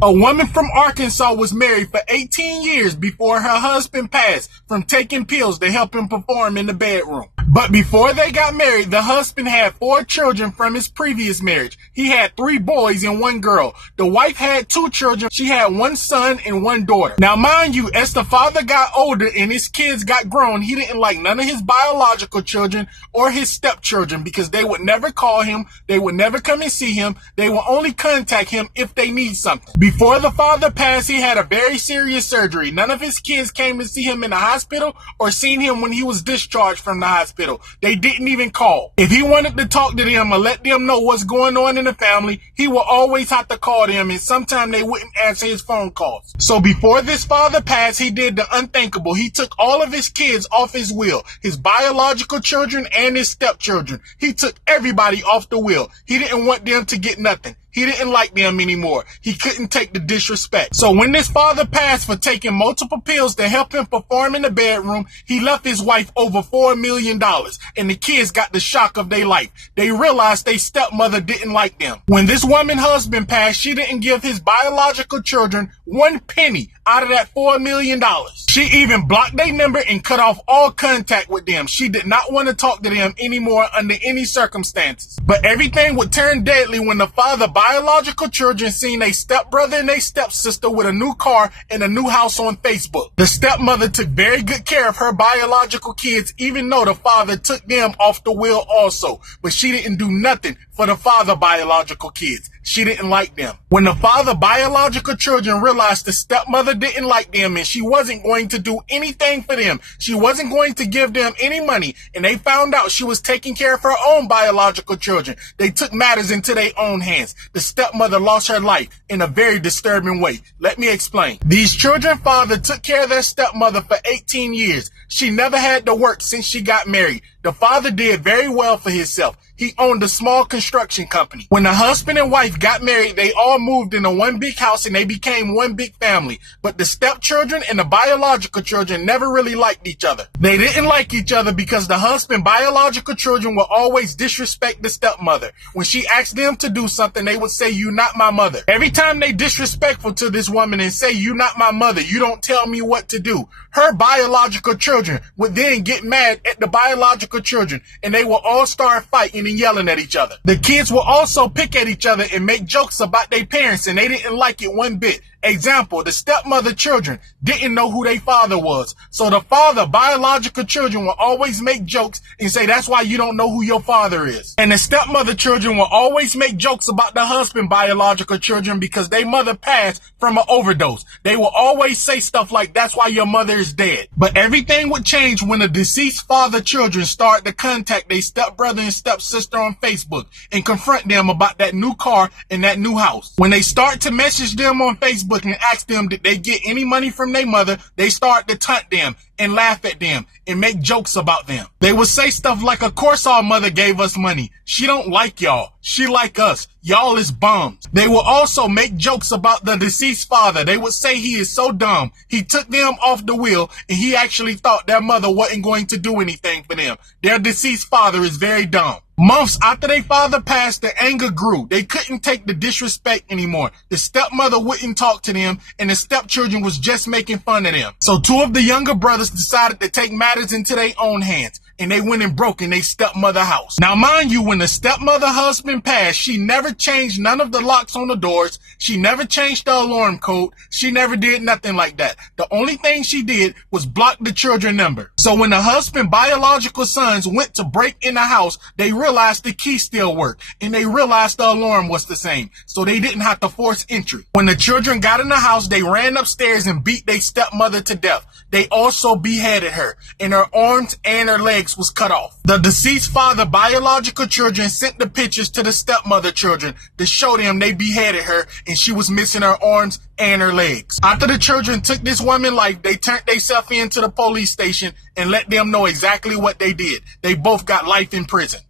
A woman from Arkansas was married for 18 years before her husband passed from taking pills to help him perform in the bedroom. But before they got married, the husband had 4 children from his previous marriage. He had 3 boys and 1 girl. The wife had 2 children. She had 1 son and 1 daughter. Now, mind you, as the father got older and his kids got grown, he didn't like none of his biological children or his stepchildren because they would never call him. They would never come and see him. They would only contact him if they need something. Before the father passed, he had a very serious surgery. None of his kids came to see him in the hospital or seen him when he was discharged from the hospital. They didn't even call. If he wanted to talk to them or let them know what's going on in the family, he would always have to call them, and sometimes they wouldn't answer his phone calls. So before this father passed, he did the unthinkable. He took all of his kids off his will, his biological children and his stepchildren. He took everybody off the will. He didn't want them to get nothing. He didn't like them anymore. He couldn't take the disrespect. So when this father passed for taking multiple pills to help him perform in the bedroom, he left his wife over $4 million. And the kids got the shock of their life. They realized their stepmother didn't like them. When this woman's husband passed, she didn't give his biological children 1 penny out of that $4 million. She even blocked their number and cut off all contact with them. She did not want to talk to them anymore under any circumstances. But everything would turn deadly when the father's biological children seen a stepbrother and a stepsister with a new car and a new house on Facebook. The stepmother took very good care of her biological kids, even though the father took them off the will also. But she didn't do nothing for the father's biological kids. She didn't like them. When the father's biological children realized the stepmother didn't like them and she wasn't going to do anything for them, she wasn't going to give them any money, and they found out she was taking care of her own biological children, they took matters into their own hands. The stepmother lost her life in a very disturbing way. Let me explain. These children's father took care of their stepmother for 18 years. She never had to work since she got married. The father did very well for himself. He owned a small construction company. When the husband and wife got married, they all moved into one big house and they became one big family. But the stepchildren and the biological children never really liked each other. They didn't like each other because the husband's biological children would always disrespect the stepmother. When she asked them to do something, they would say, "You not my mother." Every time they disrespectful to this woman and say, "You not my mother, you don't tell me what to do," her biological children would then get mad at the biological children and they will all start fighting and yelling at each other. The kids will also pick at each other and make jokes about their parents, and they didn't like it one bit. Example, the stepmother children didn't know who their father was. So the father biological children will always make jokes and say, "That's why you don't know who your father is." And the stepmother children will always make jokes about the husband biological children because their mother passed from an overdose. They will always say stuff like, "That's why your mother is dead." But everything would change when the deceased father children start to contact their stepbrother and stepsister on Facebook and confront them about that new car and that new house. When they start to message them on Facebook and ask them did they get any money from their mother, they start to taunt them and laugh at them and make jokes about them. They would say stuff like, "Of course our mother gave us money. She don't like y'all. She like us. Y'all is bums." They will also make jokes about the deceased father. They would say he is so dumb. He took them off the wheel and he actually thought their mother wasn't going to do anything for them. Their deceased father is very dumb. Months after their father passed, the anger grew. They couldn't take the disrespect anymore. The stepmother wouldn't talk to them, and the stepchildren was just making fun of them. So 2 of the younger brothers decided to take matters into their own hands, and they went and broke in their stepmother house. Now, mind you, when the stepmother husband passed, she never changed none of the locks on the doors. She never changed the alarm code. She never did nothing like that. The only thing she did was block the children number. So when the husband biological sons went to break in the house, they realized the key still worked, and they realized the alarm was the same, so they didn't have to force entry. When the children got in the house, they ran upstairs and beat their stepmother to death. They also beheaded her, and her arms and her legs was cut off. The deceased father biological children sent the pictures to the stepmother children to show them they beheaded her and she was missing her arms and her legs. After the children took this woman's life, they turned themselves in to the police station and let them know exactly what they did. They both got life in prison.